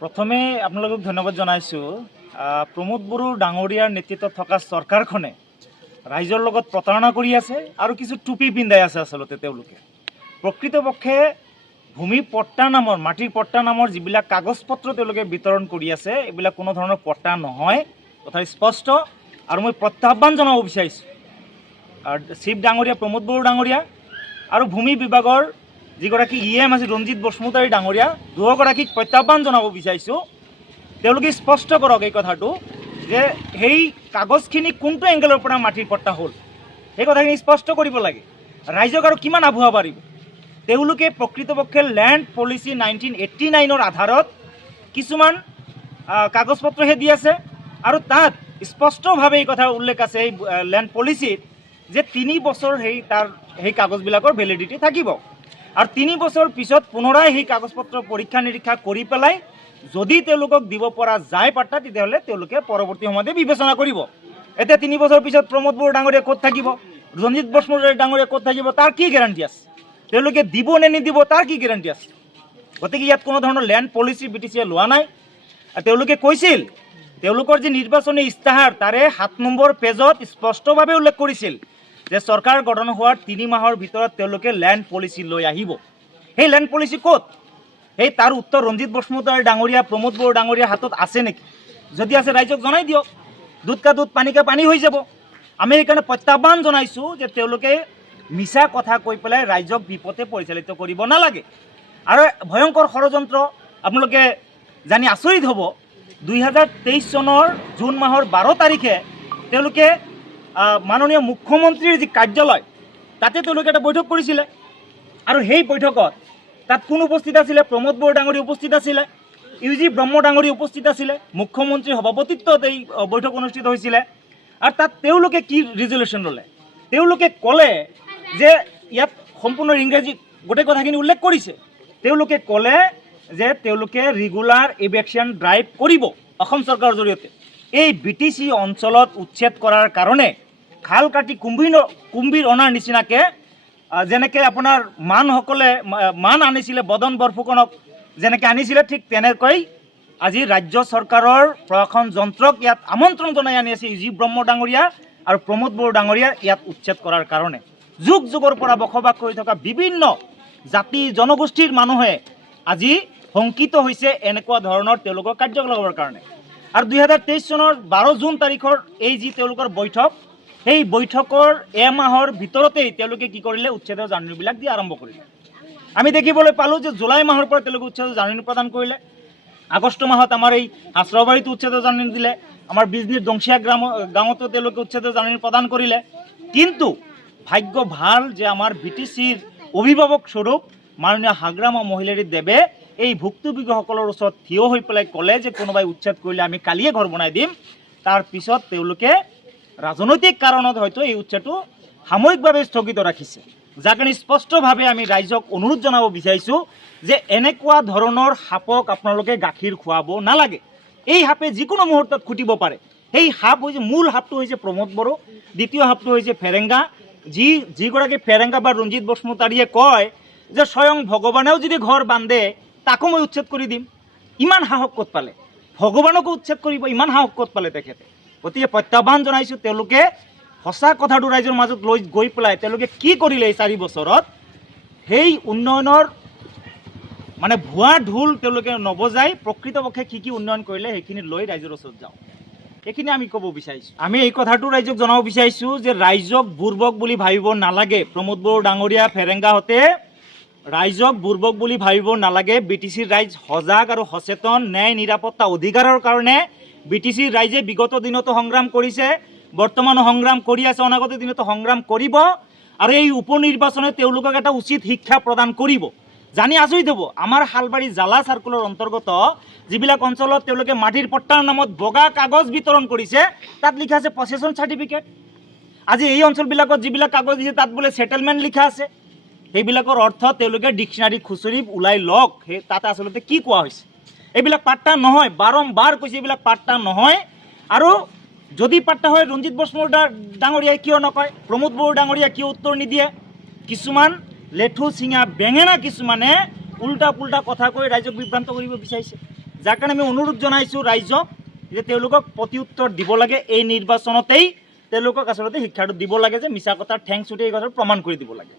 প্ৰথমে আপোনালোকক ধন্যবাদ জনাইছোঁ। প্ৰমোদ বড়ো ডাঙৰীয়াৰ নেতৃত্বত থকা চৰকাৰখনে ৰাইজৰ লগত প্ৰতাৰণা কৰি আছে আৰু কিছু টুপি পিন্ধাই আছে। আচলতে তেওঁলোকে প্ৰকৃতপক্ষে ভূমি পট্টা নামৰ মাটিৰ পট্টা নামৰ যিবিলাক কাগজ পত্ৰ তেওঁলোকে বিতৰণ কৰি আছে, এইবিলাক কোনো ধৰণৰ পট্টা নহয়, তথাপি স্পষ্ট। আৰু মই প্ৰত্যাহ্বান জনাব বিচাৰিছোঁ চিফ ডাঙৰীয়া প্ৰমোদ বড়ো ডাঙৰীয়া আৰু ভূমি বিভাগৰ যিগৰাকী EM আছে ৰঞ্জিত বসুমতাৰী ডাঙৰীয়া, দুয়োগৰাকীক প্ৰত্যাহ্বান জনাব বিচাৰিছোঁ। তেওঁলোকে স্পষ্ট কৰক এই কথাটো যে সেই কাগজখিনি কোনটো এংগেলৰ পৰা মাটিৰ পট্টা হ'ল, সেই কথাখিনি স্পষ্ট কৰিব লাগে। ৰাইজক আৰু কিমান আভুৱা পাৰিব? তেওঁলোকে প্ৰকৃতপক্ষে লেণ্ড পলিচি 1989ৰ আধাৰত কিছুমান কাগজ পত্ৰহে দি আছে আৰু তাত স্পষ্টভাৱে এই কথা উল্লেখ আছে এই লেণ্ড পলিচিত যে 3 বছৰ সেই কাগজবিলাকৰ ভেলিডিটি থাকিব আৰু 3 বছৰ পিছত পুনৰাই সেই কাগজ পত্ৰ পৰীক্ষা নিৰীক্ষা কৰি পেলাই যদি তেওঁলোকক দিব পৰা যায় পাট্টা, তেতিয়াহ'লে তেওঁলোকে পৰৱৰ্তী সময়তে বিবেচনা কৰিব। এতিয়া 3 বছৰ পিছত প্ৰমোদ বড়ো ডাঙৰীয়া ক'ত থাকিব, ৰঞ্জিত বসুমতাৰী ডাঙৰীয়া ক'ত থাকিব, তাৰ কি গেৰাণ্টি আছে? তেওঁলোকে দিব নে নিদিব তাৰ কি গেৰাণ্টি আছে? গতিকে ইয়াত কোনো ধৰণৰ লেণ্ড পলিচি BTCয়ে লোৱা নাই। তেওঁলোকে কৈছিল তেওঁলোকৰ যি নিৰ্বাচনী ইস্তাহাৰ তাৰে 7 নম্বৰ পেজত স্পষ্টভাৱে উল্লেখ কৰিছিল যে চৰকাৰ গঠন হোৱাৰ 3 মাহৰ ভিতৰত তেওঁলোকে লেণ্ড পলিচি লৈ আহিব। সেই লেণ্ড পলিচি ক'ত? সেই তাৰ উত্তৰ ৰঞ্জিত বসুমতাৰী ডাঙৰীয়া প্ৰমোদ বড়ো ডাঙৰীয়াৰ হাতত আছে নেকি? যদি আছে ৰাইজক জনাই দিয়ক। দুধ কা দুধ পানী কা পানী হৈ যাব। আমি সেইকাৰণে প্ৰত্যাহ্বান জনাইছোঁ যে তেওঁলোকে মিছা কথা কৈ পেলাই ৰাইজক বিপথে পৰিচালিত কৰিব নালাগে। আৰু ভয়ংকৰ ষড়যন্ত্ৰ আপোনালোকে জানি আচৰিত হ'ব, 2023 চনৰ জুন মাহৰ 12 তাৰিখে তেওঁলোকে মাননীয় মুখ্যমন্ত্ৰীৰ যি কাৰ্যালয় তাতে তেওঁলোকে এটা বৈঠক কৰিছিলে আৰু সেই বৈঠকত তাত কোন উপস্থিত আছিলে? প্ৰমোদ বড়ো ডাঙৰীয়া উপস্থিত আছিলে, UG ব্ৰহ্ম ডাঙৰীয়া উপস্থিত আছিলে, মুখ্যমন্ত্ৰীৰ সভাপতিত্বত এই বৈঠক অনুষ্ঠিত হৈছিলে। আৰু তাত তেওঁলোকে কি ৰিজলিউশ্যন ল'লে? তেওঁলোকে ক'লে যে ইয়াত সম্পূৰ্ণ ইংৰাজী গোটেই কথাখিনি উল্লেখ কৰিছে। তেওঁলোকে ক'লে যে তেওঁলোকে ৰেগুলাৰ ইভেকশ্যন ড্ৰাইভ কৰিব অসম চৰকাৰৰ জৰিয়তে। এই BTC অঞ্চলত উচ্ছেদ কৰাৰ কাৰণে খাল কাটি কুম্ভীৰ অনাৰ নিচিনাকৈ যেনেকৈ আপোনাৰ মানসকলে মান আনিছিলে বদন বৰফুকনক যেনেকৈ আনিছিলে, ঠিক তেনেকৈ আজি ৰাজ্য চৰকাৰৰ প্ৰশাসন যন্ত্ৰক ইয়াত আমন্ত্ৰণ জনাই আনি আছে UG ব্ৰহ্ম ডাঙৰীয়া আৰু প্ৰমোদ বড়ো ডাঙৰীয়া ইয়াত উচ্ছেদ কৰাৰ কাৰণে। যুগ যুগৰ পৰা বসবাস কৰি থকা বিভিন্ন জাতি জনগোষ্ঠীৰ মানুহে আজি শংকিত হৈছে এনেকুৱা ধৰণৰ তেওঁলোকৰ কাৰ্যকলাপৰ কাৰণে। আৰু 2023 চনৰ 12 জুন তাৰিখৰ এই যি তেওঁলোকৰ বৈঠক, সেই বৈঠকৰ এমাহৰ ভিতৰতেই তেওঁলোকে কি কৰিলে? উচ্ছেদৰ জাননীবিলাক দিয়া আৰম্ভ কৰিলে। আমি দেখিবলৈ পালোঁ যে জুলাই মাহৰ পৰা তেওঁলোকে উচ্ছেদৰ জাননী প্ৰদান কৰিলে। আগষ্ট মাহত আমাৰ এই আশ্ৰবাৰীত উচ্ছেদৰ জাননী দিলে, আমাৰ বিজনীৰ দংচিয়া গাঁৱতো তেওঁলোকে উচ্ছেদৰ জাননী প্ৰদান কৰিলে। কিন্তু ভাগ্য ভাল যে আমাৰ BTCৰ অভিভাৱক স্বৰূপ মাননীয় হাগ্ৰামা মহিলাৰী দেৱে এই ভুক্তভোগীসকলৰ ওচৰত থিয় হৈ পেলাই ক'লে যে কোনোবাই উচ্ছেদ কৰিলে আমি কালিয়ে ঘৰ বনাই দিম। তাৰপিছত তেওঁলোকে ৰাজনৈতিক কাৰণত হয়তো এই উচ্ছেদটো সাময়িকভাৱে স্থগিত ৰাখিছে। যাৰ কাৰণে স্পষ্টভাৱে আমি ৰাইজক অনুৰোধ জনাব বিচাৰিছোঁ যে এনেকুৱা ধৰণৰ সাপক আপোনালোকে গাখীৰ খুৱাব নালাগে। এই সাপে যিকোনো মুহূৰ্তত খুটিব পাৰে। সেই সাপ হৈছে, মূল সাপটো হৈছে প্ৰমোদ বড়ো, দ্বিতীয় সাপটো হৈছে ফেৰেংগা। যিগৰাকী ফেৰেংগা বা ৰঞ্জিত বসুমতাৰীয়ে কয় যে স্বয়ং ভগৱানেও যদি ঘৰ বান্ধে তাকো মই উচ্ছেদ কৰি দিম। ইমান সাহস ক'ত পালে? ভগৱানকো উচ্ছেদ কৰিব ইমান সাহস ক'ত পালে তেখেতে? গতিকে প্ৰত্যাহ্বান জনাইছোঁ, তেওঁলোকে সঁচা কথাটো ৰাইজৰ মাজত লৈ গৈ পেলাই তেওঁলোকে কি কৰিলে এই 4 বছৰত, সেই উন্নয়নৰ মানে ভুৱা ঢোল তেওঁলোকে নবজাই প্ৰকৃতপক্ষে কি উন্নয়ন কৰিলে সেইখিনি লৈ ৰাইজৰ ওচৰত যাওঁ, সেইখিনি আমি ক'ব বিচাৰিছোঁ। আমি এই কথাটো ৰাইজক জনাব বিচাৰিছোঁ যে ৰাইজক বুৰ্বক বুলি ভাবিব নালাগে। প্ৰমোদ বড়ো ডাঙৰীয়া ফেৰেংগাহঁতে ৰাইজক বুৰ্বক বুলি ভাবিব নালাগে। BTCৰ ৰাইজ সজাগ আৰু সচেতন। ন্যায় নিৰাপত্তা অধিকাৰৰ কাৰণে BTCৰ ৰাইজে বিগত দিনতো সংগ্ৰাম কৰিছে, বৰ্তমানো সংগ্ৰাম কৰি আছে, অনাগত দিনতো সংগ্ৰাম কৰিব। আৰু এই উপ নিৰ্বাচনে তেওঁলোকক এটা উচিত শিক্ষা প্ৰদান কৰিব। জানি আচৰিত হ'ব, আমাৰ শালবাৰী জালা চাৰ্কুলৰ অন্তৰ্গত যিবিলাক অঞ্চলত তেওঁলোকে মাটিৰ পট্টাৰ নামত বগা কাগজ বিতৰণ কৰিছে, তাত লিখা আছে পছেচন চাৰ্টিফিকেট। আজি এই অঞ্চলবিলাকত যিবিলাক কাগজ দিছে তাত বোলে সেটেলমেণ্ট লিখা আছে। সেইবিলাকৰ অৰ্থ তেওঁলোকে ডিকশ্যনাৰী খুচৰি ওলাই লওক, সেই তাত আচলতে কি কোৱা হৈছে। এইবিলাক পাট্টা নহয়, বাৰম্বাৰ কৈছে এইবিলাক পাট্টা নহয়। আৰু যদি পাট্টা হয় ৰঞ্জিত বসুমতাৰী ডাঙৰীয়াই কিয় নকয়? প্ৰমোদ বড়ো ডাঙৰীয়াই কিয় উত্তৰ নিদিয়ে? কিছুমান লেঠু চিঙা বেঙেনা কিছুমানে উল্টা পুল্টা কথা কৈ ৰাইজক বিভ্ৰান্ত কৰিব বিচাৰিছে। যাৰ কাৰণে আমি অনুৰোধ জনাইছোঁ ৰাইজক যে তেওঁলোকক প্ৰত্যুত্তৰ দিব লাগে, এই নিৰ্বাচনতেই তেওঁলোকক আচলতে শিক্ষাটো দিব লাগে যে মিছা কথাৰ ঠেং চুটি এই কথাটো প্ৰমাণ কৰি দিব লাগে।